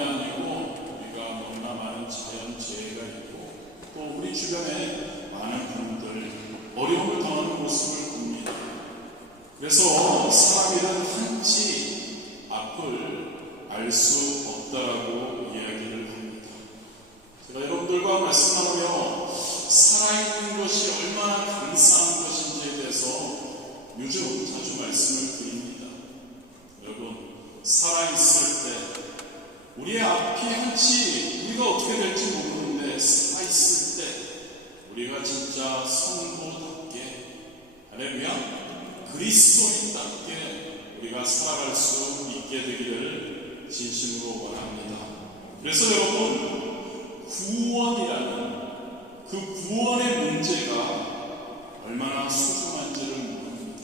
뿐만이 아니고 우리가 너무나 많은 자연재해가 있고 또 우리 주변에 많은 분들 어려움을 당하는 모습을 봅니다. 그래서 사람이란 한치 앞을 알 수 없다라고 이야기를 합니다. 제가 여러분들과 말씀 나누며 살아있는 것이 얼마나 감사한 것인지에 대해서 요즘 자주 말씀을 드립니다. 여러분, 살아있을 때 우리의 앞이 한치 우리가 어떻게 될지 모르는데 살아있을 때 우리가 진짜 성도답게, 할렐루야, 그리스도인답게 우리가 살아갈 수 있게 되기를 진심으로 원합니다. 그래서 여러분, 구원이라는 그 구원의 문제가 얼마나 소중한지를 모릅니다.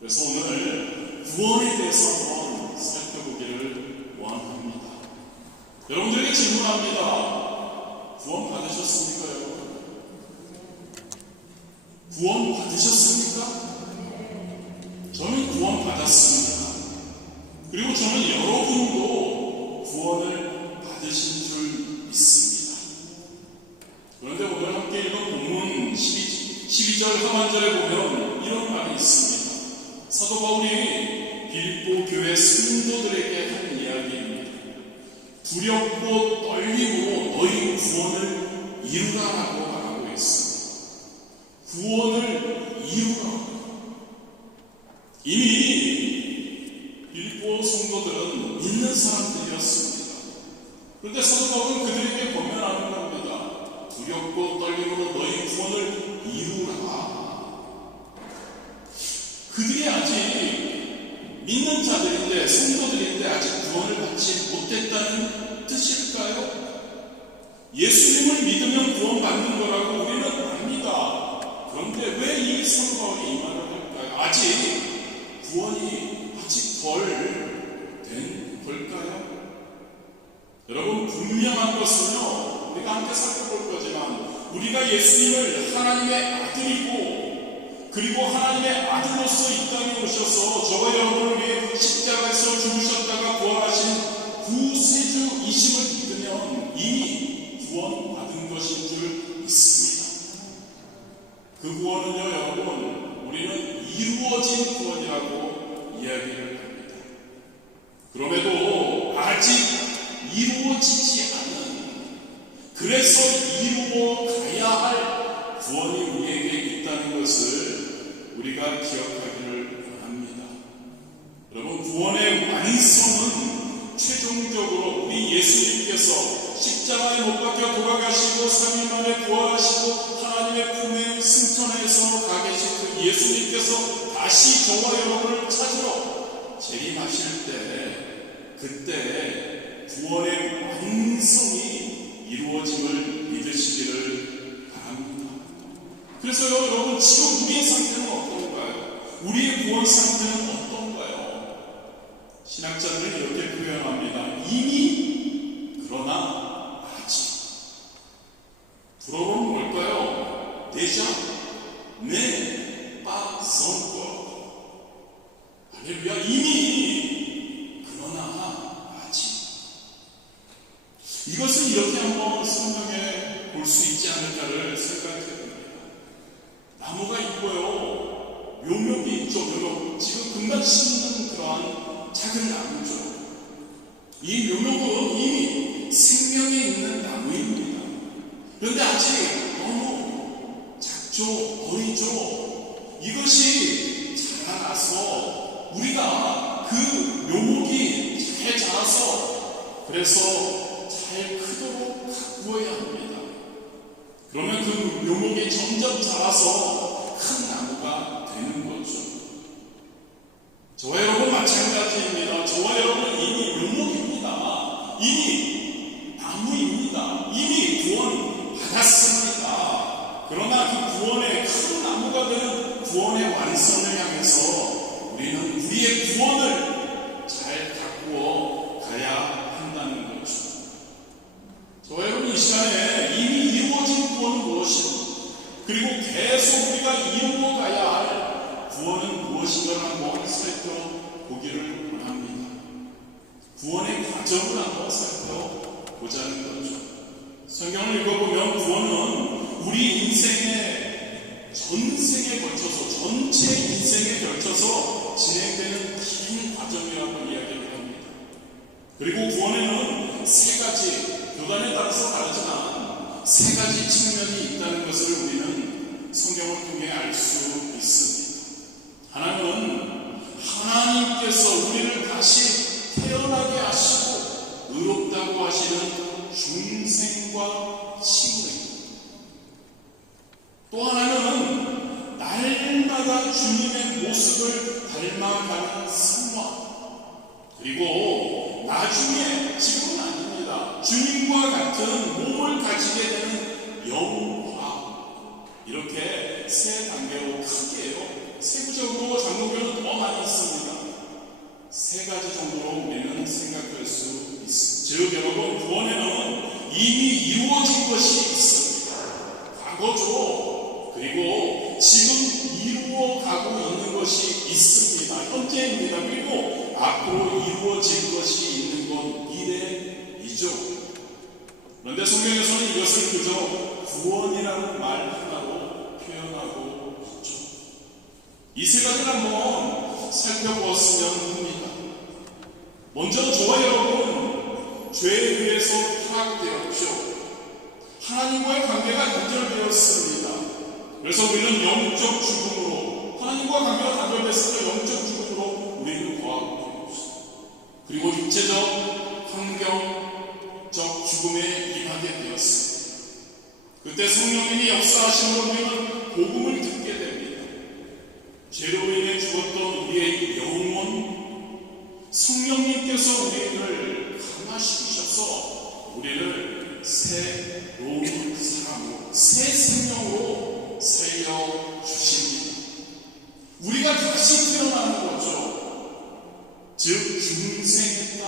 그래서 오늘 구원에 대해서 한번 살펴보기를 원합니다. 여러분들에게 질문합니다. 구원 받으셨습니까, 여러분? 구원 받으셨습니까? 저는 구원 받았습니다. 그리고 저는 여러분도 구원을 받으신 줄 믿습니다. 그런데 오늘 함께 읽은 본문 12절 하반절에 보면 이런 말이 있습니다. 사도 바울이 빌립보 교회 성도들에게 한 이야기입니다. 두렵고 떨림으로 너희 구원을 이루라라고 말하고 있습니다. 구원을 이루라. 이미 빌립보 성도들은 믿는 사람들이었습니다. 그런데 사도 바울은 그들에게 권면하는 겁니다. 두렵고 떨림으로 너희 구원을 이루라. 그들이 아직 믿는 자들인데, 성도들인데 아직 구원을 받지 못했다는 뜻일까요? 예수님을 믿으면 구원받는 거라고 우리는 압니다. 그런데 왜 이 사도 바울이 이 말을 할까요? 아직 구원이 아직 덜 된 걸까요? 여러분, 분명한 것은요, 우리가 함께 살펴볼 거지만 우리가 예수님을 하나님의 아들이고 그리고 하나님의 아들로서 이 땅에 오셔서 저와 여러분을 위해 십자가에서 죽으셨다가 부활하신 구세주이심을 믿으면 이미 구원받은 것인 줄 믿습니다. 그 구원은요, 여러분, 우리는 이루어진 구원이라고 이야기를 합니다. 그럼에도 아직 이루어지지 않은, 그래서 이루어 가야 할 구원이 우리에게 있다는 것을 우리가 기억하기를 원합니다. 여러분, 구원의 완성은 최종적으로 우리 예수님께서 십자가에 못 박혀 돌아가시고 3일 만에 부활하시고 하나님의 품에 승천해서 가 계신 그 예수님께서 다시 저와 여러분을 찾으러 재림하실 때, 그때 구원의 완성이 이루어짐을 믿으시기를 바랍니다. 그래서 여러분, 지금 우리의 상태는 어떤가요? 우리의 구원 상태는 어떤가요? 신학자들은 이렇게 표현합니다. 이미, 그러나 아직. 불어로는 뭘까요? déjà, mais pas encore. 할렐루야, 이미, 그러나 아직. 이것은 이렇게 한번 성경에 볼 수 있지 않을까를 생각해 봅니다. 나무가 있고요, 묘목이 있죠. 여러분, 지금 금방 심는 그러한 작은 나무죠. 이 묘목은 이미 생명이 있는 나무입니다. 그런데 아직 너무 작죠, 어리죠. 이것이 자라나서 우리가 그 묘목이 잘 자라서 그래서 잘 크도록 가꾸어야 합니다. 그러면 그 묘목이 점점 자라서 큰 나무가 되는 거죠. 저와 여러분 마찬가지입니다. 저와 여러분은 이미 묘목입니다. 이미 나무입니다. 이미 구원 받았습니다. 그러나 그 구원의 큰 나무가 되는 구원의 완성을 향해서 우리는 우리의 구원을 잘 가꾸어 가야 한다는 거죠. 저와 여러분, 이 시간에 이미 이루어진 구원은 무엇인가, 그리고 계속 우리가 이루어 가야 할 구원은 무엇인가 한번 살펴보겠습니다. 구원의 과정을 한번 살펴보자는 거죠. 성경을 읽어보면 구원은 우리 인생의 전생에 걸쳐서, 전체 인생에 걸쳐서 진행되는 긴 과정이라고 이야기를 합니다. 그리고 구원에는 세 가지, 교단에 따라서 다르지만 세 가지 측면이 있다는 것을 우리는 성경을 통해 알 수 있습니다. 하나는 하나님께서 우리를 다시 태어나게 하시고 의롭다고 하시는 중생과 칭의입니다. 또 하나는 날마다 주님의 모습을 닮아가는 성화, 그리고 나중에, 지금은 아닙니다, 주님과 같은 몸을 가지게 되는 영화, 이렇게 세 단계로 크게요. 세부적으로 장로교는 더 많이 있습니다. 세 가지 정도로 우리는 생각할 수 있습니다. 즉 여러분, 구원에는 이미 이루어진 것이 있습니다. 과거죠. 그리고 지금 이루어가고 있는 것이 있습니다. 현재입니다. 그리고 앞으로 이루어질 것이 있는 건 미래이죠. 그런데 성경에서는 이것을 그저 구원이라는 말 하나로 표현하고 있죠. 이 세 가지를 한번 살펴보았으면 합니다. 먼저 저와 여러분, 죄에 의해서 타락되었죠. 하나님과의 관계가 단절되었습니다. 그래서 우리는 영적 죽음으로, 하나님과 관계가 단절됐을 때 영적 죽음으로 우리는 거하고 있습니다. 그리고 육체적, 환경적 죽음에 임하게 되었습니다. 그때 성령님이 역사하심으로 우리는 복음을 듣게 됩니다. 죄로 인해 죽었던 우리의 영혼, 성령님께서 우리를 강화시키셔서 우리를 새로운 사람으로, 새 생명으로 살려주십니다. 우리가 다시 태어나는 거죠. 즉 중생했다,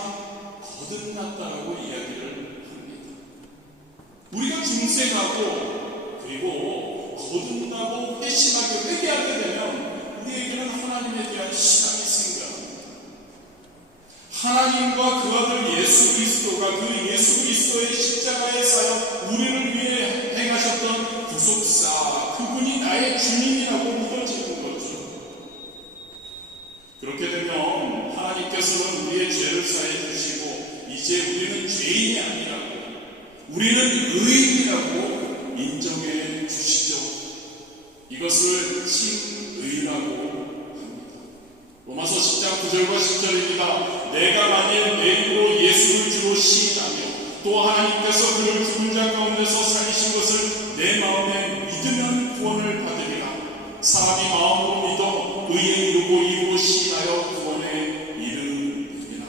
거듭났다라고 이야기를 합니다. 우리가 중생하고 그리고 거듭나고 회심하게, 회개하게 되면 우리에게는 하나님에 대한 신앙이 생겨납니다. 하나님과 그 아들 예수 그리스도가, 그 예수 그리스도의 십자가의 사역, 우리를 위해 행하셨던 구속사, 그분이 나의 주님이라고 믿어지는 거죠. 그렇게 되면 하나님께서는 우리의 죄를 사해 주시고 이제 우리는 죄인이 아니라고, 우리는 의인이라고 인정해 주시죠. 이것을 칭의라고 합니다. 로마서 10장 9절과 10절입니다. 내가 만일 내 입으로 예수를 주로 시인하며 또 하나님께서 그를 죽은 자 가운데서 살리신 것을 내 마음에 믿으면 구원을 받으리라. 사람이 마음으로 믿어 의에 이르고 입으로 시인하여 구원에 이르느니라.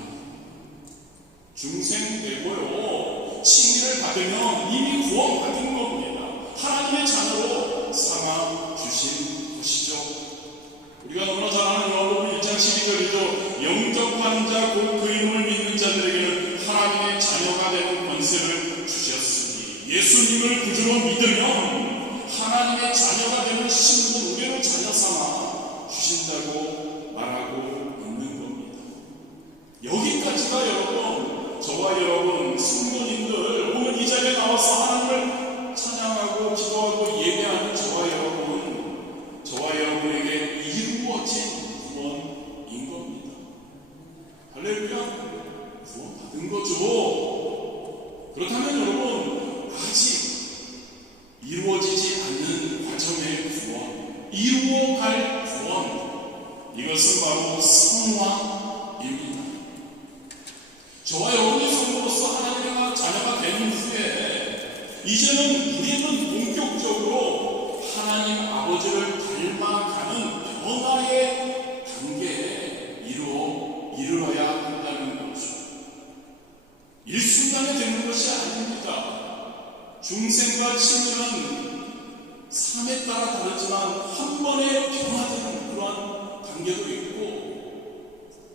중생되고요, 칭의를 받으면 이미 구원받은 겁니다. 하나님의 자녀로 삼아 주신 것이죠. 우리가 너무나 잘 아는 요한복음 1장 12절이죠. 영접한 자 곧 그 이름을 믿는 자들에게는 하나님의 자녀가 되는 권세를 주셨으니, 예수님을 구주로 믿으면 하나님의 자녀가 되는 신분, 우리를 자녀 삼아 주신다고 말하고 있는 겁니다. 여기까지가 여러분, 저와 여러분 성도님들 오늘 이 자리에 나와서 하나님을 찬양하고 기도하고 예배하는 저와 여러분에게 이루어진 구원인 겁니다. 할렐루야, 구원 받은 거죠. 그렇다면 여러분, 아직 이루어지지 않는 과정의 구원, 이루어갈 구원, 이것은 바로 성화입니다. 저와 여러분이 성도로서 하나님의 자녀가 된 후에 이제는 우리는 본격적으로 하나님 아버지를 닮아가는 변화의 단계에 이르러야 한다는 거죠. 일순간에 되는 것이 아닙니다. 중생과 칭의는 삶에 따라 다르지만 한 번에 변화되는 그러한 단계도 있고,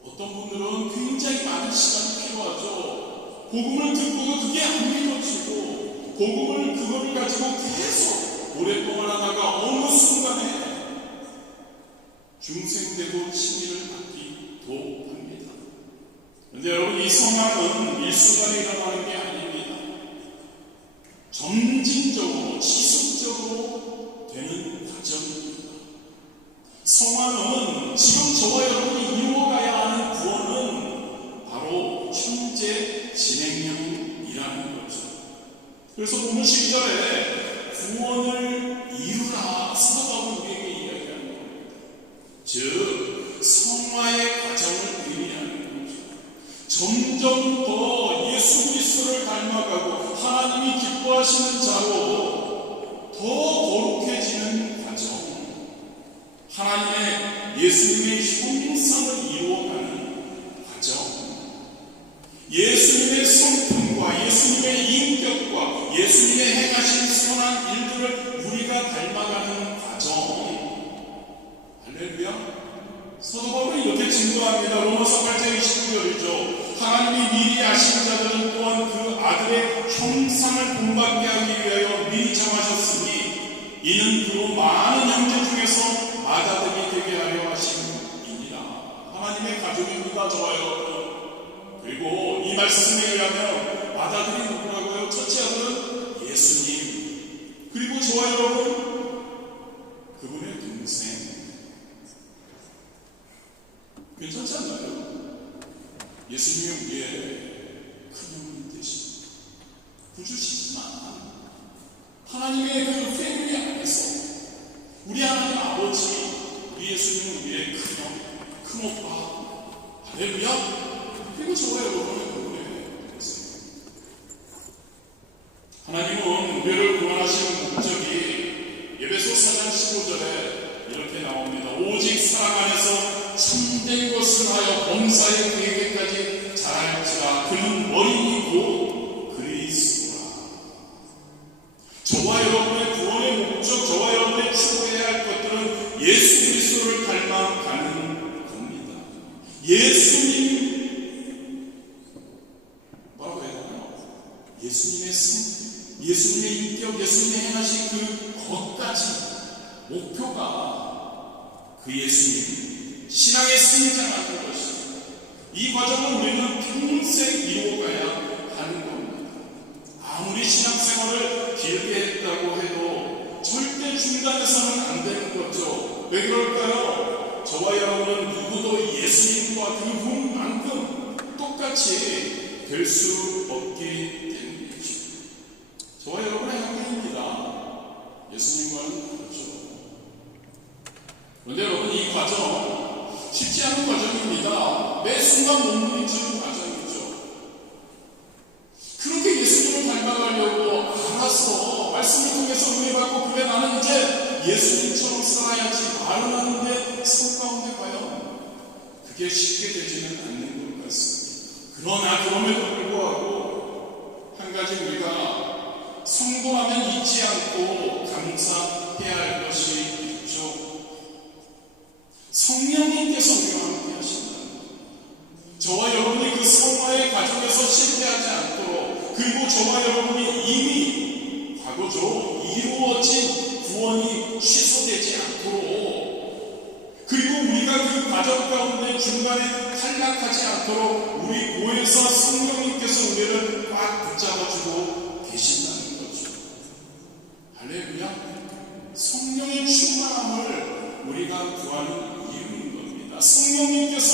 어떤 분들은 굉장히 많은 시간이 필요하죠. 복음을 듣고도 그게 안 믿어지고, 그거를 가지고 계속 오랫동안 하다가 어느 순간에 중생되고 칭의를 받기도 합니다. 근데 여러분, 이 성화는 일순간에 일어나는 게 아닙니다. 점진적으로 지속적으로 되는 과정입니다. 성화는 지금 저와 여러분이 이루어가야 하는 구원은 바로 현재 진행형이라는 거죠. 그래서 본문 12절에 구원을 이루라, 사도 바울은 우리에게 이야기하는 겁니다. 즉 성화의 과정을 의미하는 거죠. 점점 더 예수 그리스도를 닮아가고 하나님이 기뻐하시는 자로 더 거룩해지는 과정, 하나님의 예수님의 형상을 이루어가는 과정, 예수님의 성품과 예수님의 인격과 예수님의 행하신 선한 일들을 우리가 닮아가는 과정. 할렐루야. 사도 바울은 이렇게 증거합니다. 로마서 8장 29절이죠. 하나님이 미리 아신 자들은 또한 그 아들의 형상을 본받게 하기 위하여 미리 정하셨으니 이는 그로 많은 형제 중에서 아들이 되게 하려 하심이니라. 하나님의 가족입니다, 저와 여러분. 그리고 이 말씀에 의하면 아들이 누구라고요? 첫째 아들은 예수님, 그리고 저와 여러분 그분의 동생. 괜찮지 않나요? 예수님이 우리의 큰 형님 되십니다. 구주시지만 하나님의 그 패밀리 안에서 우리 하나님 아버지, 우리 예수님은 우리의 큰 오빠. 할렐루야. 그리고 저와 여러분은 그분의 동생입니다. 하나님은 우리를 구원하시는 목적이 에베소 4장 15절에 이렇게 나옵니다. 오직 사랑 안에서 참된 것을 하여 범사의 그에게까지 자랄지라. 그는 머리이고 그리스도라. 저와 여러분의 구원의 목적, 저와 여러분의 추구해야 할 것들은 예수 그리스도를 닮아가는 겁니다. 예수님, 뭐라고 해야 되나요? 예수님의 성, 예수님의 인격, 예수님의 행하신 그 것까지 목표가 그 예수님 신앙의 성장하는 것입니다. 이 과정은 우리는 평생 이루어가야 하는 겁니다. 아무리 신앙생활을 길게 했다고 해도 절대 중단해서는 안 되는 거죠. 왜 그럴까요? 저와 여러분은 누구도 예수님과 그분만큼 똑같이 될 수 없기 때문이죠. 저와 여러분의 형편입니다. 예수님과는 다르죠. 그런데 여러분, 이 과정 쉽지 않은 과정입니다. 매 순간 못 부딪히는 과정이죠. 그렇게 예수님을 닮아가려고 알아서 말씀을 통해서 은혜받고, 그래 나는 이제 예수님처럼 살아야지 말을 하는데 삶 가운데 과연 그게 쉽게 되지는 않는 것 같습니다. 그러나 그럼에도 불구하고 한 가지 우리가 성도라면 잊지 않고 감사해야 할 것이 있죠. 성령님께서 우리와 함께 하신다는 것. 저와 여러분이 그 성화의 과정에서 실패하지 않도록, 그리고 저와 여러분이 이미 과거적으로 이루어진 구원이 취소되지 않도록, 그리고 우리가 그 과정 가운데 중간에 탈락하지 않도록 우리 고에서 성령님께서 우리를 꽉 붙잡아주고 계신다는 거죠. 할렐루야. 성령의 충만함을 우리가 구하는 이유인 겁니다. 성령님께서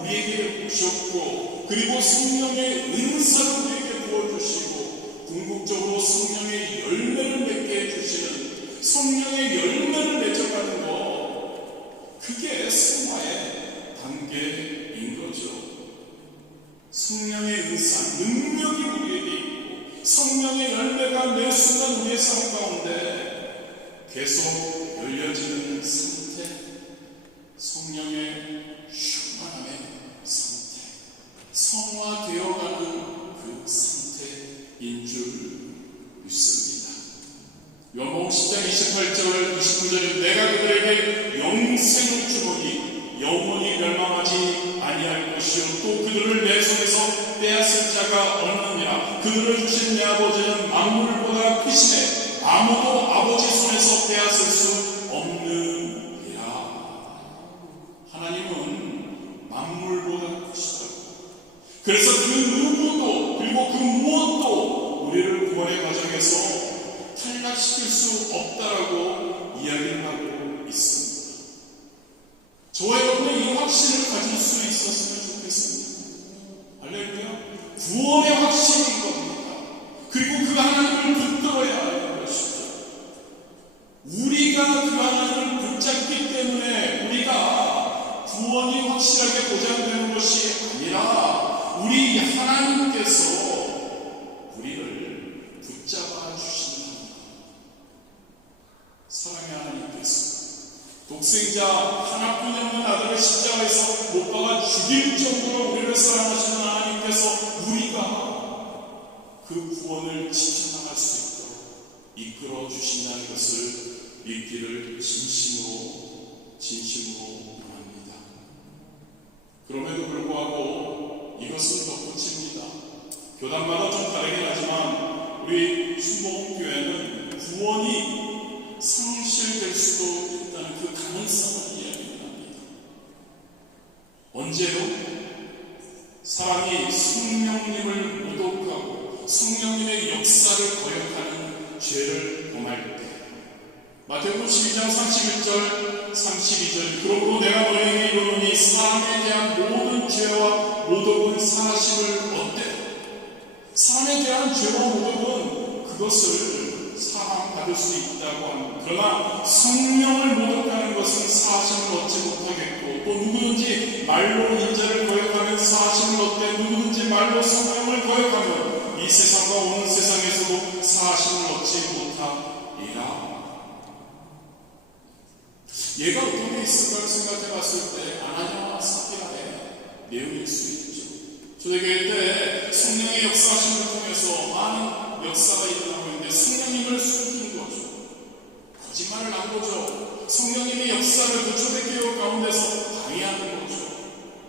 우리에게 오셨고, 그리고 성령의 은사를 우리에게 부어주시고, 궁극적으로 성령의 열매를 맺게 해주시는, 성령의 열매를 맺어가는 것, 그게 성화의 단계인 거죠. 성령의 은사, 능력이 우리에게 있고, 성령의 열매가 매 순간 우리의 삶 가운데 계속 열려지는 상태, 성령의 충만함의 상태, 성화되어가는 그 상태인 줄 믿습니다. 요한복음 10장 28절 29절에 내가 그들에게 영생을 주노니 영원히 멸망하지 아니할 것이요 또 그들을 내 손에서 빼앗을 자가 없느니라. 그들을 주신 내 아버지는 만물보다 크시네 아무도 아버지 손에서 빼앗을 수 없느니라. 하나님은 만물보다 크시다고, 그리고 그 무엇도 우리를 구원의 과정에서 탈락시킬 수 없다라고 이야기를 하고 있습니다. 저와 여러분은 이 확신을 가질 수 있었으면 좋겠습니다. 할렐루야. 구원의 확신인 겁니다. 그리고 그 하나님을 붙들어야 하는 것이죠. 우리가 그 하나님을 붙잡기 때문에 우리가 구원이 확실하게 보장되는 것이 아니라 우리 하나님께서 우리를 붙잡아 주신다. 사랑의 하나님께서 독생자 하나뿐이 없는 아들을 십자가에서 못 박아 죽일 정도로 우리를 사랑하시는 하나님께서 우리가 그 구원을 지켜나갈 수 있도록 이끌어 주신다는 것을 믿기를 진심으로 원합니다. 그럼에도 불구하고 이것은 덧붙입니다. 교단마다 좀 다르긴 하지만 우리 순복음교회는 구원이 상실될 수도 있다는 그 가능성을 이야기합니다. 언제요? 사람이 성령님을 모독하고 성령님의 역사를 거역하는 죄를 범할 때, 마태복음 12장 31절 32절 그러므로 내가 너희에게 이르노니 사람에 대한 모든 죄와 모독은 사하심을 얻되 사람에 대한 죄와 모독은 그것을 사함받을 수 있다고 합니다. 그러나 성령을 모독하는 것은 사하심을 얻지 못하겠고 또 누구든지 말로 인자를 거역하면 사하심을 얻되 누구든지 말로 성령을 거역하면 이 세상과 오는 세상에서도 사하심을 얻지 못하리라. 얘가 어떻게 있을까를 생각해 봤을 때 아나니아와 삽비라의 내용일 수 있죠. 초대교회 때 성령의 역사하심을 통해서 많은 역사가 일어나고 있는데 성령님을 숨긴 거죠. 거짓말을 한 거죠. 성령님의 역사를 그 초대교회 가운데서 방해하는 거죠.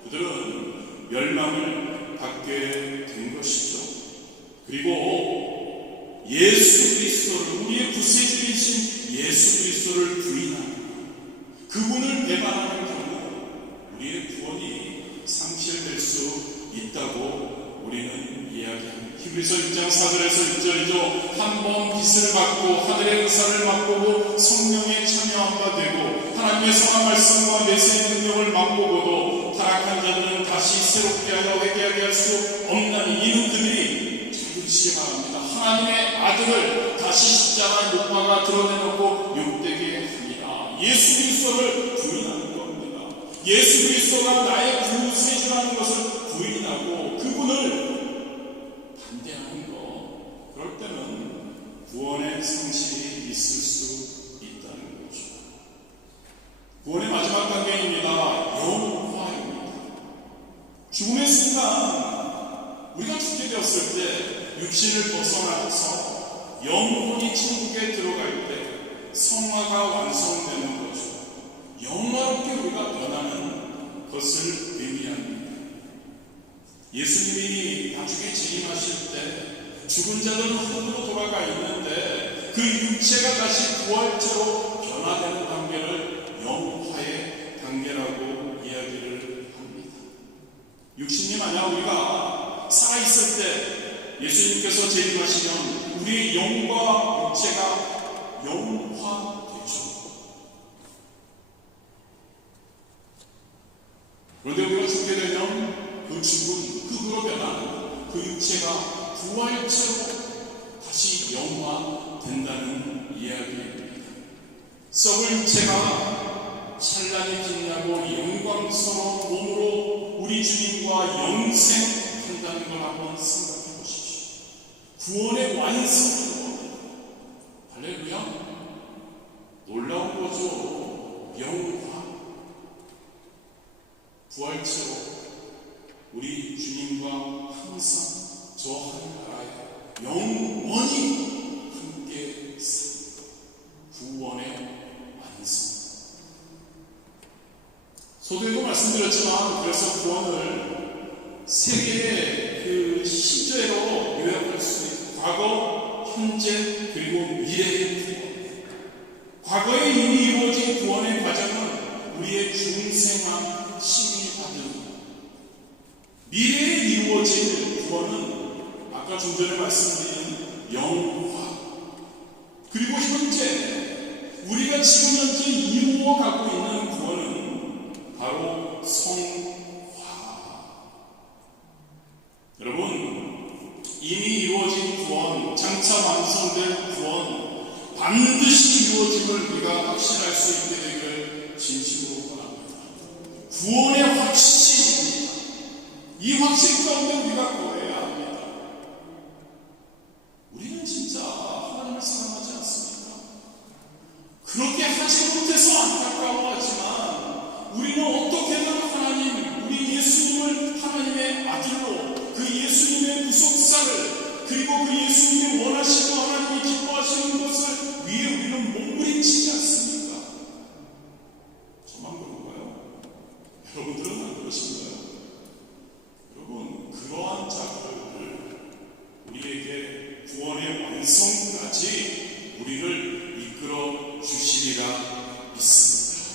그들은 멸망을 받게 된 것이죠. 그리고 예수 그리스도를 우리의 구세주이신 예수 그리스도를 부인하는 그분을 배반하는 경우 우리의 구원이 상실될 수 있다고 우리는 이야기합니다. 히브리서 6장 4절에서 6절이죠. 한번 빛을 받고 하늘의 은사를 맛보고 성령에 참여한 바 되고 하나님의 선한 말씀과 메시지 능력을 맛보고도 타락한 자들은 다시 새롭게 하여 회개하게 할 수 없나니 이는 그들이 잘 들으시기 바랍니다. 하나님의 아들을 다시 십자가에 못 박아 드러내놓고 욕되게 하니라. 예수 그리스도를 부인하는 겁니다. 예수 그리스도가 나의 구세주라는 것을 부인하고 그분을 반대하는 것, 그럴 때는 구원의 상실이 있을 수 있다는 거죠. 구원의 마지막 단계입니다. 영화입니다. 죽음의 순간 우리가 죽게 되었을 때 육신을 벗어나서 영혼이 천국에 들어갈 때 성화가 완성되는 거죠. 영화롭게 우리가 변하는 것을 의미합니다. 예수님이 나중에 재림하실 때 죽은 자들은 흙으로 돌아가 있는데 그 육체가 다시 부활체로 변화되는 단계를 영화의 단계라고 이야기를 합니다. 육신이 만약 우리가 살아있을 때 예수님께서 재림하시면 우리의 영과 육체가 영화되죠. 그런데 우리가 죽게 되면 그 죽은 흙으로 변한 그 육체가 부활체로 다시 영화된다는 이야기입니다. 썩을 육체가 찬란히 빛나고 영광스러운 몸으로 우리 주님과 영생한다는 걸 한번 생각해 보십시오. 구원의 완성입니다. 할렐루야. 놀라운 거죠. 영화. 부활체로 우리 주님과 항상 저 하늘나라에 영원히 함께 삽니다. 구원의 완성. 서두에도 말씀드렸지만 그래서 구원을 세 개의 그 시제로 요약할 수 있고 과거, 현재, 그리고 미래의 구원. 과거에 이미 이루어진 구원의 과정은 우리의 중생한 심이 받은 미래에 이루어질 구원은 아까 좀 전에 말씀드린 영화, 그리고 현재 우리가 지금 현재 이루어가고 있는 구원은 바로 성화. 여러분, 이미 이루어진 구원, 장차 완성된 구원, 반드시 이루어짐을 우리가 확신할 수 있게 되기를 진심으로 바랍니다. 구원의 확신입니다. 이 확신 가운데 우리가 거해야 합니다. 우리는 진짜 하나님을 사랑하지 않습니까? 그렇게 하지 못해서 안타까워하지만 우리는 어떻게든 하나님, 우리 예수님을 하나님의 아들로, 그 예수님의 구속사를, 그리고 그 예수님이 원하시고 하나님이 기뻐하시는 것을 위해 우리는 몸부림치지 않습니까? 저만 그런가요? 여러분들은 안 그러신가요? 여러분, 그러한 자들을 우리에게 구원의 완성까지 우리를 이끌어 주시리라 믿습니다.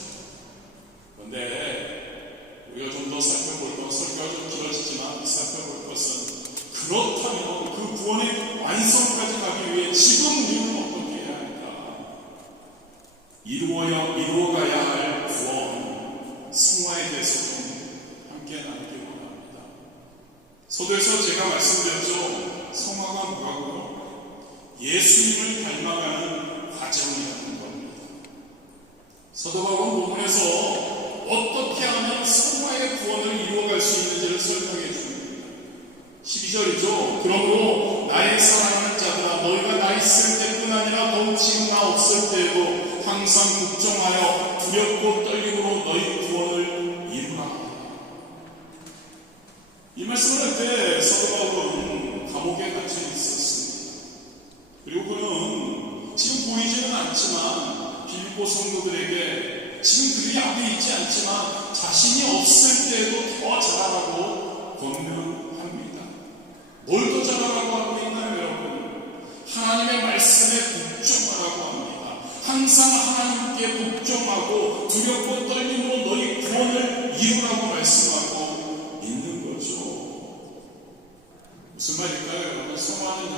그런데 우리가 좀 더 살펴볼 것, 설교가 좀 길어지지만 살펴볼 것은, 그렇다면 그 구원의 완성까지 가기 위해 지금 우리는 어떻게 해야 할까? 이루어가야 할 구원, 성화에 대해서 좀 함께 나누기 원합니다. 서두에서 제가 말씀드렸죠. 성화가 뭐라고요? 예수님을 닮아가는 과정이라는 겁니다. 사도 바울은 본문에서 어떻게 하면 성화의 구원을 이루어갈 수 있는지를 설명해 줍니다. 12절이죠. 그러므로 나의 사랑하는 자들아, 너희가 나 있을 때뿐 아니라 더욱 지금 나 없을 때에도 항상 걱정하여 두렵고 떨림으로 너희 구원을 이루라. 이 말씀을 할 때 사도 바울은 감옥에 갇혀 있었습니다. 그리고 그는 지금 보이지는 않지만 빌립보 성도들에게 지금 그들이 앞에 있지 않지만 자신이 없을 때에도 더 잘하라고 권면합니다. 뭘 더 잘하라고 하고 있나요, 여러분? 하나님의 말씀에 복종하라고 합니다. 항상 하나님께 복종하고 두렵고 떨림으로 너희 구원을 이루라고 말씀하고 있는 거죠. 무슨 말일까요, 여러분? 성화는요,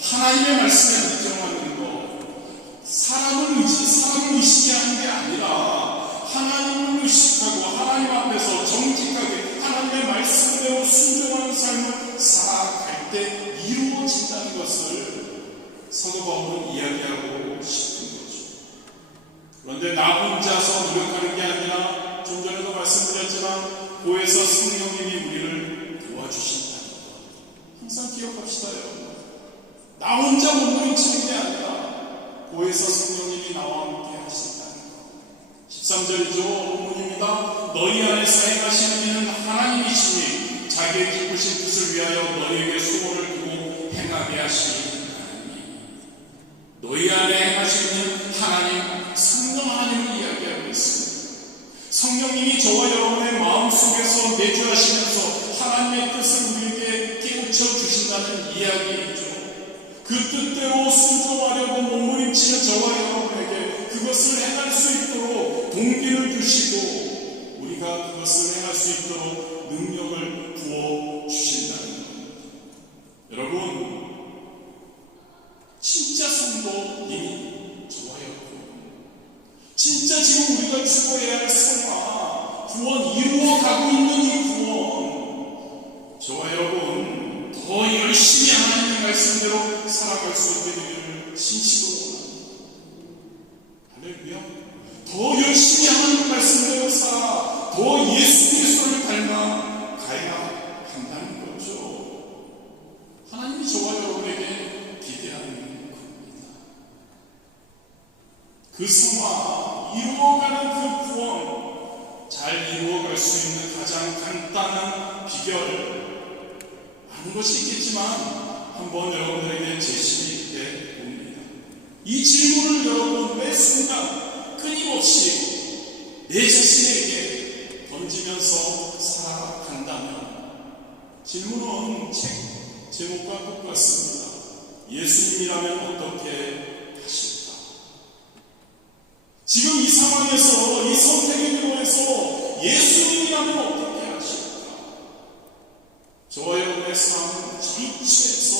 하나님의 말씀에 복종하는 것, 사람을 의식하게 하는 게 아니라 하나님을 의식하고 하나님 앞에서 정직하게 하나님의 말씀대로 순종하는 삶을 살아갈 때 이루어진다는 것을 사도 바울은 이야기하고 싶은 거죠. 그런데 나 혼자서 노력하는 게 아니라 좀 전에도 말씀드렸지만 교회에서 성령님이 우리를 도와주신다는 것, 항상 기억합시다. 여러분, 나 혼자 몸부림치는 게 아니라 교회에서 성령님이 나와 함께 하신다는 것. 13절이죠. 본문입니다. 너희 안에서 행하시는 이는 하나님이시니 자기의 기쁘신 뜻을 위하여 너희에게 소원을 두고 행하게 하시니 하나님. 너희 안에 행하시는 하나님, 성령 하나님을 이야기하고 있습니다. 성령님이 저와 여러분의 마음속에서 내주하시면서 하나님의 뜻을 우리에게 깨우쳐 주신다는 이야기이죠. 그 뜻대로 순종하려고 몸부림치는 저와 여러분에게 그것을 행할 수 있도록 동기를 주시고 우리가 그것을 행할 수 있도록 능력을 부어 주신다는 겁니다. 여러분, 진짜 성도님이 저와 여러분, 진짜 지금 우리가 추구해야 할 성화, 구원, 이루어가고 있는 이 구원, 저와 여러분 더 열심히 하나님의 말씀대로 살아갈 수 있게 되기를 진심으로 원합니다. 할렐루야. 더 열심히 하나님의 말씀대로 살아 더 예수 그리스도를 닮아 가야 한다는 거죠. 하나님이 저와 여러분에게 기대하는 겁니다. 그 성화, 이루어가는 그 구원, 잘 이루어갈 수 있는 가장 간단한 비결, 많은 것이 있겠지만 한번 여러분들에게 제시해 봅니다. 이 질문을 여러분 매 순간 끊임없이 내 자신에게 던지면서 살아간다면, 질문은 책 제목과 똑같습니다. 예수님이라면 어떻게 하실까? 지금 이 상황에서, 이 선택의 기로에서 예수님이라면 어떻게 하실까? 저와 여러분의 삶은 빛에서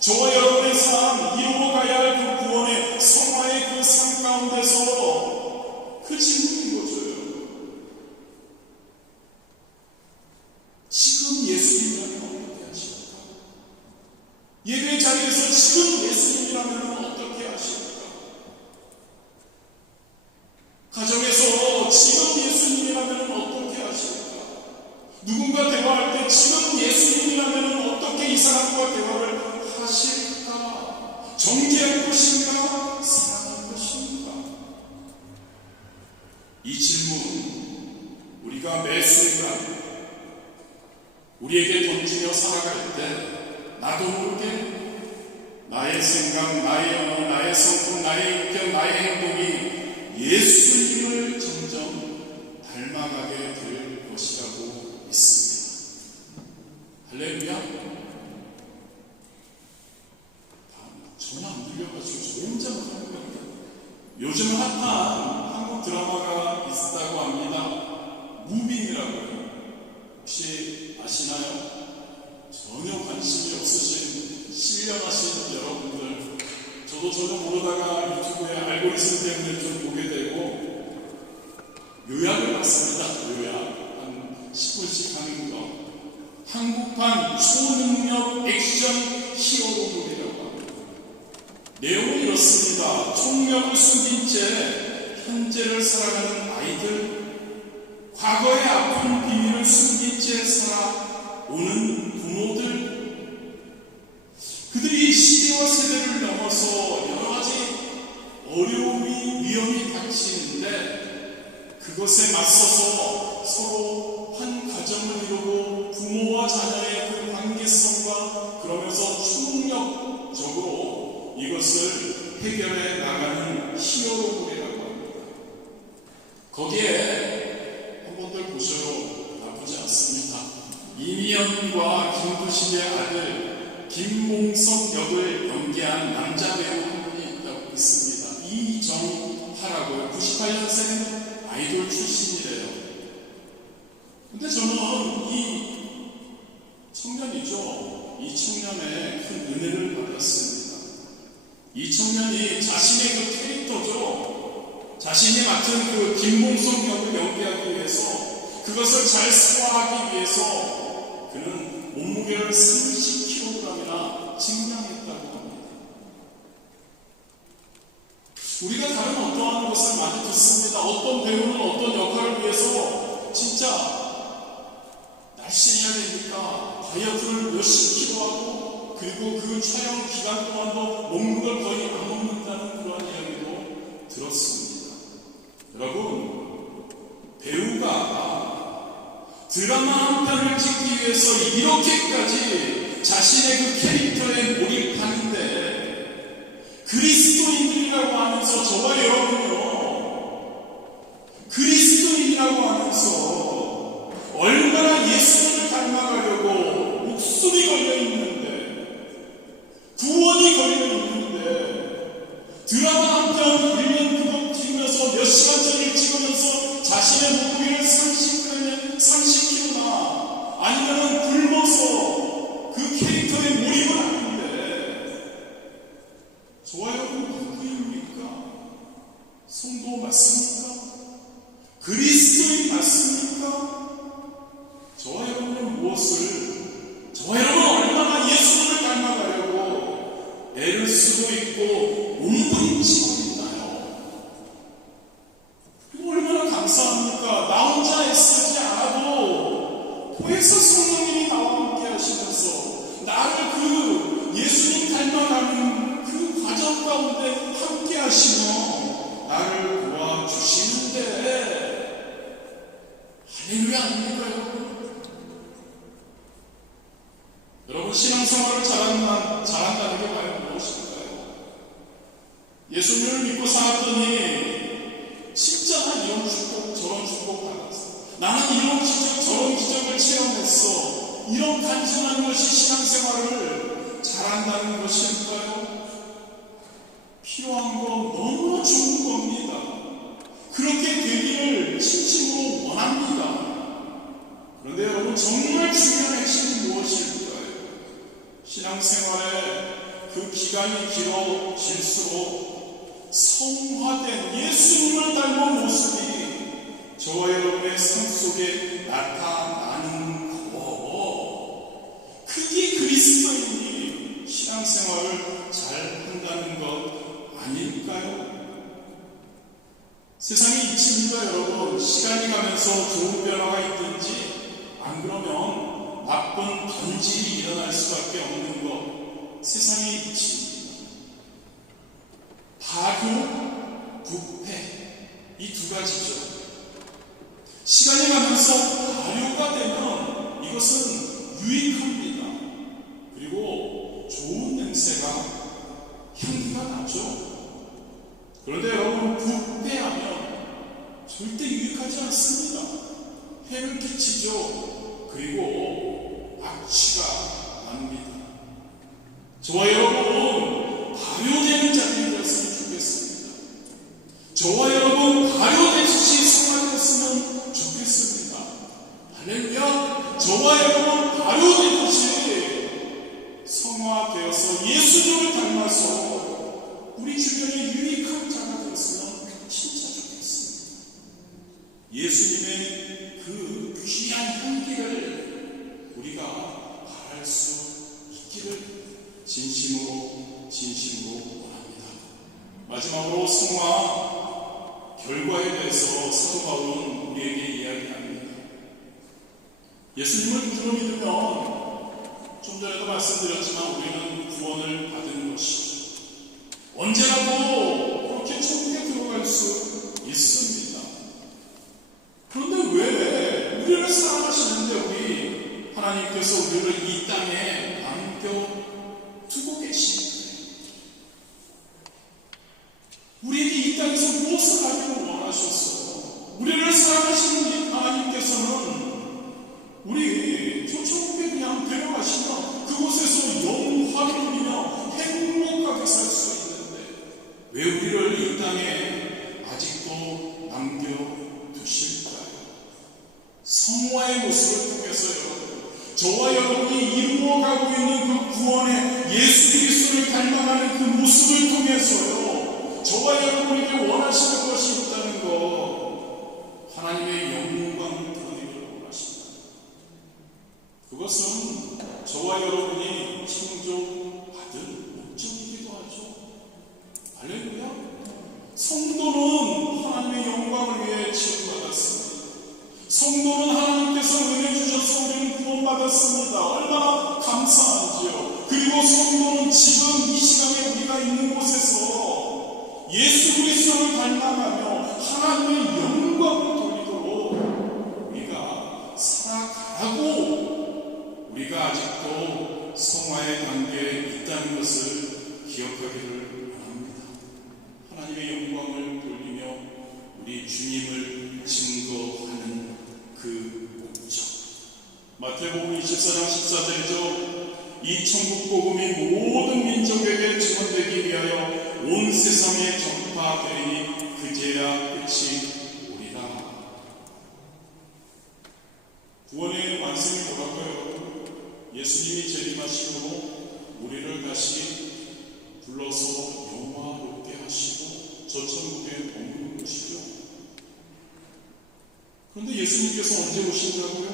저와 여러분의 삶, 이루어가야 할 그 구원의 성화의 그 삶 가운데서 그 질문인 거죠. 지금 예수님이라면 어떻게 하십니까? 예배 자리에서 지금 예수님이라면 어떻게 하십니까? 가정에서 지금 예수님이라면 어떻게 하십니까? 누군가 대화할 때 지금 예수님이라면 어떻게 이 사람과 대화를 하실까? 정죄할 것인가? 사랑할 것인가? 이 질문 우리가 매 순간 우리에게 던지며 살아갈 때 나도 모르게 나의 생각, 나의 언어, 나의 성품, 나의 인격, 나의 행동이 예수님을 점점 닮아가게 될 것이라고 믿습니다. 할렐루야. 전혀 안 들려가지고 저 혼자만 하는 겁니다. 요즘 핫한 한국 드라마가 있다고 합니다. 무빙이라고요. 혹시 아시나요? 전혀 관심이 없으신 신령하신 여러분들, 저도 전혀 모르다가 유튜브에 알고리즘 때문에 좀 보게 되고 요약을 봤습니다. 요약 한 10분씩 하는 거. 한국판 초능력 액션 히어로물이라고 합니다. 내용은 이렇습니다. 총력을 숨긴 채 현재를 살아가는 아이들, 과거의 아픈 비밀을 숨긴 채 살아오는 부모들, 그들이 시대와 세대를 넘어서 여러 가지 어려움이 위험이 닥치는데 그것에 맞서서 서로 한 가정을 이루고 부모와 자녀의 그 관계성과 그러면서 총력적으로 이것을 해결해 나가는 히어로물이라고 합니다. 거기에 한번들 보셔도 나쁘지 않습니다. 이미연과 김두식의 아들 김몽석 역을 연기한 남자 배우 한 분이 있다고 있습니다. 이정하라고요. 98년생 아이돌 출신이래요. 근데 저는 이 청년이죠. 이 청년의 큰 은혜를 받았습니다. 이 청년이 자신의 그 캐릭터죠. 자신이 맡은 그 김몽석 역을 연기하기 위해서 그것을 잘 소화하기 위해서 그는 몸무게를 30kg이나 증량했다고 합니다. 우리가 다른 어떠한 것을 많이 듣습니다. 어떤 배우는 어떤 역할을 위해서 진짜 날씬해야 되니까 다이어트를 몇십 킬로 하고 그리고 그 촬영 기간 동안도 먹는 걸 거의 안 먹는다는 그런 이야기도 들었습니다. 여러분, 배우가 드라마 한 편을 찍기 위해서 이렇게까지 자신의 그 캐릭터에 몰입하는데 그리스도인들이라고 하면서 저와 여러분요, 그리스도인이라고 하면서 얼마나 예수님을 닮아가려고 목숨이 걸려있는데, 구원이 걸려있는데 드라마 한 편 1년 그거 찍으면서 몇 시간짜리를 찍으면서 자신의 몸무게를 30kg나 아니면 굶어서 그 캐릭터에 몰입을 하는데 저와 여러분 누구입니까? 성도 맞습니까? 그리스도인 맞습니까? 저와 여러분은 무엇을, 저와 여러분은 얼마나 예수님을 닮아가려고 애를 쓰고 있고 몸부림치고 있나요? 얼마나 감사합니까? 나 혼자 애쓰지 않아도 도에서 성령님이 나와 함께 하시면서 나를 그 예수님 닮아가는 그 과정 가운데 함께 하시며 나를 도와주시는데 할렐루야 아닙니까 여러분? 여러분, 신앙생활을 잘한다는 게 과연 무엇일까요? 예수님을 믿고 살았더니 진짜 난 이런 축복 저런 축복 받았어, 나는 이런 기적 저런 기적을 체험했어, 이런 간증하는 것이 신앙생활을 잘한다는 것일까요? 필요한 건 너무나 좋은 겁니다. 그렇게 되기를 진심으로 원합니다. 그런데 여러분, 정말 중요한 핵심이 무엇일까요? 신앙생활에 그 기간이 길어질수록 성화된 예수님을 닮은 모습이 저와 여러분의 삶 속에 나타나는 거, 그게 그리스도인이 신앙생활을 잘 한다는 것 아닐까요? 세상이 이칩니다, 여러분. 시간이 가면서 좋은 변화가 있든지 안 그러면 나쁜 변질이 일어날 수밖에 없는 것, 세상이 이칩니다. 발효, 부패, 이 두 가지죠. 시간이 가면서 발효가 되면 이것은 유익합니다. 그리고 좋은 냄새가, 향기가 나죠. 그런데 여러분, 부패하면 절대 유익하지 않습니다. 해를 끼치죠. 그리고 악취가 납니다. 저와 여러분, 발효되는 자들이 되었으면 좋겠습니다. 저와 여러분, 발효되듯이 성화되었으면 좋겠습니다. 할렐루야. 저와 여러분, 발효되듯이 성화되어서 예수님을 닮아서 우리 주변에 유익한 자가 되었으면 진짜 좋겠습니다. 예수님의 그 귀한 향기를 우리가 바랄 수 있기를 진심으로 원합니다. 마지막으로 성화 결과에 대해서 사도 바울은 우리에게 이야기합니다. 예수님을 구주로 믿으면 좀 전에도 말씀드렸지만 우리는 구원을 받은 것이죠. 언제라도 그렇게 천국에 들어갈 수 있습니다. 그런데 왜 우리를 사랑하시는데 우리 하나님께서 우리를 이 땅에 남겨두고 계십니까? 우리에게 이 땅에서 무엇을 하기를 원하셨어요? 우리를 사랑하시는 하나님께서는 우리 저 천국에 그냥 데려가시면 그곳에서 영화를 누리며 행복하게 살 수 있는데 왜 우리를 이 땅에 아직도 남겨두실까요? 성화의 모습을 통해서요, 저와 여러분이 이루어가고 있는 그 구원의 예수 그리스도를 닮아가는 그 모습을 통해서요, 저와 여러분에게 원하시는 것이 있다는 것, 하나님의 영광을 드러내기를 원하십니다. 그것은 저와 여러분이 창조받은 목적이기도 하죠. 할렐루야. 성도는 하나님의 영광을 위해 지음받았습니다. 성도는 하나님께서 은혜 주셔서 우리는 구원받았습니다. 얼마나 감사한지요. 그리고 성도는 지금 이 시간에 우리가 있는 곳에서 예수 그리스도를 닮아가며 하나님의 영광을 돌리도록 우리가 살아가라고, 우리가 아직도 성화의 단계에 있다는 것을 기억하기를 원합니다. 하나님의 영광을 돌리며 우리 주님을 증거하는 그 목적. 마태복음 24장 14절이죠. 이 천국 복음이 모든 민족에게 증언되기 위하여 온 세상에 전파되리니 그제야 끝이 오리라. 구원의 완성이 뭐라고요? 예수님이 재림하시고 우리를 다시 불러서 영화롭게 하시고 저 천국에 머무는 것이죠. 그런데 예수님께서 언제 오신다고요?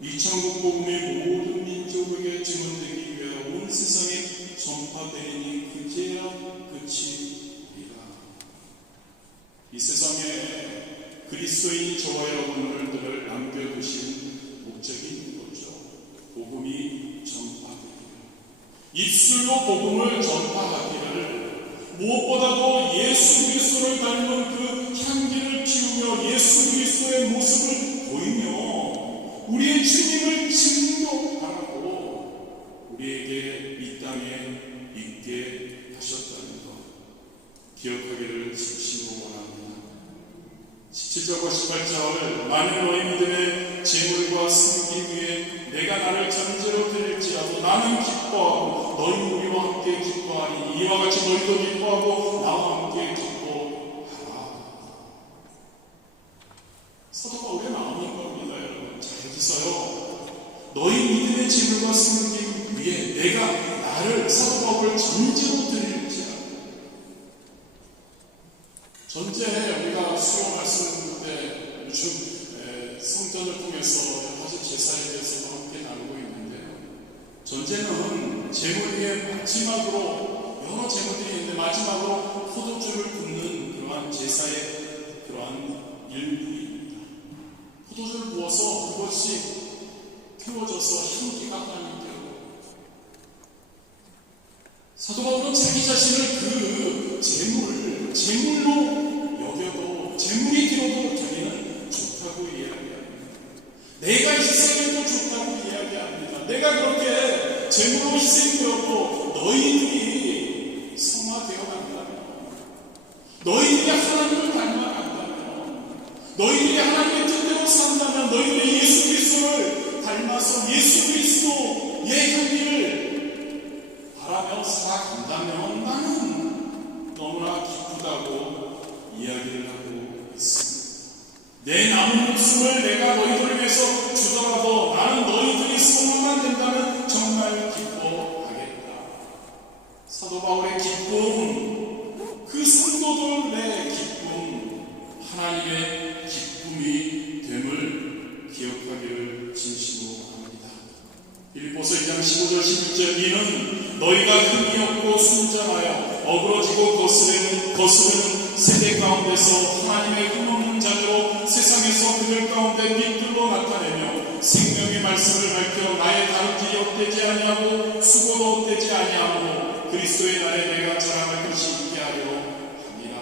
이 천국 복음이 모든 민족에게 증언되기 위하여 온 세상에 전파되리니 그제야 끝이 오리라. 이 세상에 그리스도인 저와 여러분을 남겨두신 목적이 있는 거죠. 복음이 전파되기를, 입술로 복음을 전파하기를, 무엇보다도 예수 그리스도를 닮은 그 향기를 피우며 예수 그리스도의 모습을 보이며 우리의 주님을 증거하라고 우리에게 이 땅에 있게 하셨다는 것 기억하기를 진심으로 원합니다. 17절과 18절, 만일 너희 믿음의 재물과 섬김 위에 내가 나를 전제로 드릴지라도 나는 기뻐하고 너희 우리와 함께 기뻐하니 이와 같이 너희도 기뻐하고 나와 함께 기뻐하라. 사도 바울의 마음인 겁니다, 여러분. 자, 여기서요, 너희 믿음의 재물과 섬김 위에 내가 나를 사도 바울을 전제로 드릴지라. 전제 우리가 수요 말씀 때 요즘 성전을 통해서 여러 가지 제사에 대해서 함께 나누고 있는데요. 전제는 제물 위에 마지막으로 여러 제물들이 있는데 마지막으로 포도주를 붓는 그러한 제사의 그러한 일부입니다. 포도주를 부어서 그것이 태워져서 향기가 하나님께 오고, 사도 바울은 자기 자신을 그 제물로 여겨도 제물이 되어도 자기는 좋다고 이야기합니다. 내가 희생해도 좋다고 이야기합니다. 내가 그렇게 제물로 희생되어도 너희들이 성화되어 간다면, 너희들이 하나님을 닮아간다면, 너희들이 하나님의 뜻대로 산다면, 너희들이 예수 그리스도를 닮아서 예수 그리스도의 향기를 바라며 살아간다면 나는 너무나 기쁘다고 이야기를 하고 있습니다. 내 남은 목숨을 내가 너희들을 위해서 주더라도 나는 너희들이 성화만 된다면 정말 기뻐하겠다. 사도 바울의 기쁨, 그 성도들의 기쁨, 하나님의 기쁨이 됨을 기억하기를 진심으로 합니다. 빌립보서 2장 15절 16절 이는 너희가 흠이 없고 순전하여 어그러지고 거스르는 세대 가운데서 하나님의 흠없는 자녀로 세상에서 그들 가운데 빛들로 나타내며 생명의 말씀을 밝혀 나의 다른 길이 헛되지 아니하고 수고도 헛되지 아니하고 그리스도의 날에 내가 자랑할 것이 있게 하려 함이라.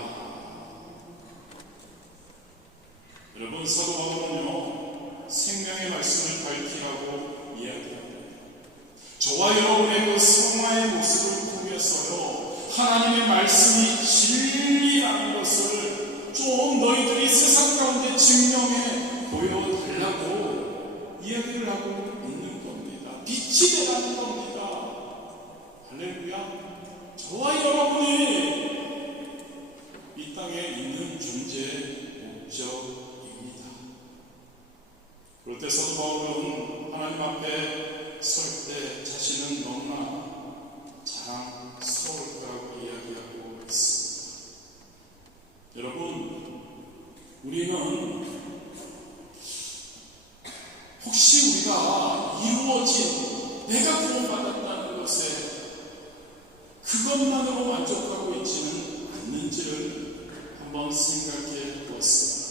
여러분, 사도 바울은요 생명의 말씀을 밝히라고 이야기합니다. 저와 여러분의 그 성화의 모습을 통해서요 하나님의 말씀이 진리라는 것을 좀 너희들이 세상 가운데 증명해 보여달라고 이야기를 하고 있는 겁니다. 빛이 되라는 겁니다. 할렐루야. 저와 여러분이 이 땅에 있는 존재의 목적입니다. 그럴 때 사도 바울은 하나님 앞에 설 때 자신은 너무나 자랑스러울 거라고 이야기하고 있습니다. 여러분, 우리는 혹시 우리가 이루어진 내가 구원받았다는 것에 그것만으로 만족하고 있지는 않는지를 한번 생각해 보았습니다.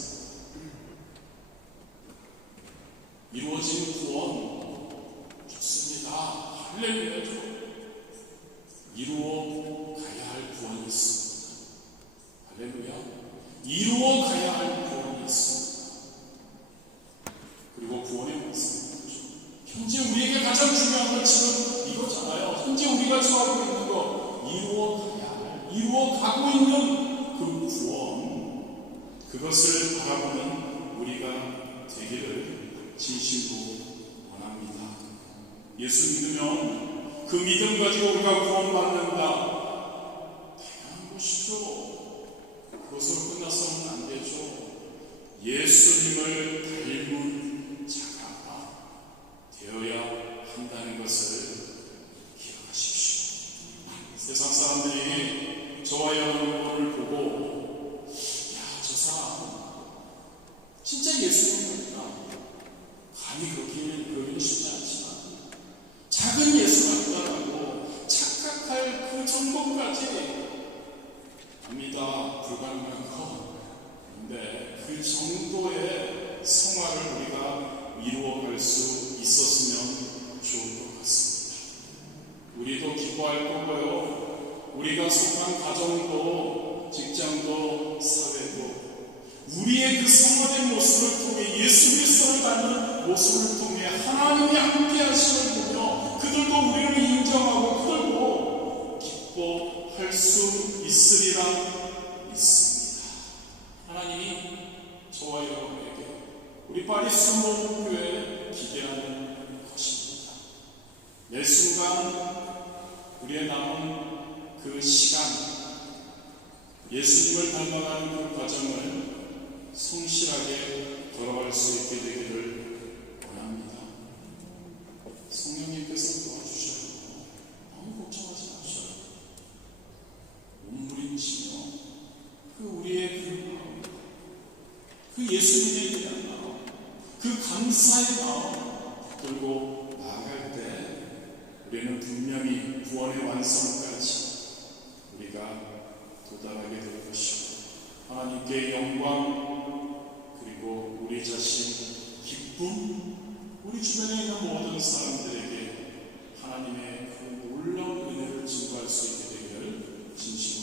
이루어진 구원 좋습니다. 할렐루야. 이루어 가야 할 구원이 있습니다. 할렐루야. 이루어 가야 할 구원이 있습니다. 그리고 구원의 말씀이죠. 현재 우리에게 가장 중요한 건 지금 이거잖아요. 현재 우리가 처하고 있는 거 이루어 가야 할, 이루어 가고 있는 그 구원, 그것을 바라보는 우리가 되기를 진심으로 원합니다. 예수 믿으면 그 믿음 가지고 우리가 구원받는다. 당연한 것이죠. 그것으로 끝나서는 안 되죠. 예수님을 닮은 자가 되어야 한다는 것을 기억하십시오. 세상 사람들이 저와 여러분을 보고 야, 저 사람 진짜 예수님입니까? 감히 그러기는 쉽지 않지만 작은 예수 같다라고 착각할 그 정도까지 합니다. 불가능한 건데 그 정도의 성화를 우리가 이루어갈 수 있었으면 좋을 것 같습니다. 우리도 기뻐할 거고요. 우리가 속한 가정도 직장도 사회도 우리의 그 성화된 모습을 통해 예수 그리스도를 닮는 모습을 통해 하나님이 함께 하심을 보며 그들도 우리를 인정하고 그들도 기뻐할 수 있으리라 믿습니다. 하나님이 저와 여러분에게 우리 파리스 모교회에 기대하는 것입니다. 매 순간 우리의 남은 그 시간 예수님을 닮아가는 그 과정을 성실하게 걸어갈 수 있게 되기를 원합니다. 성령님께서 도와주셔요. 그 예수님에 대한 마음, 그 감사의 마음 들고 나아갈 때 우리는 분명히 구원의 완성까지 우리가 도달하게 될 것이고 하나님께 영광 그리고 우리 자신 기쁨 우리 주변에 있는 모든 사람들에게 하나님의 그 놀라운 은혜를 증거할 수 있게 되기를 진심으로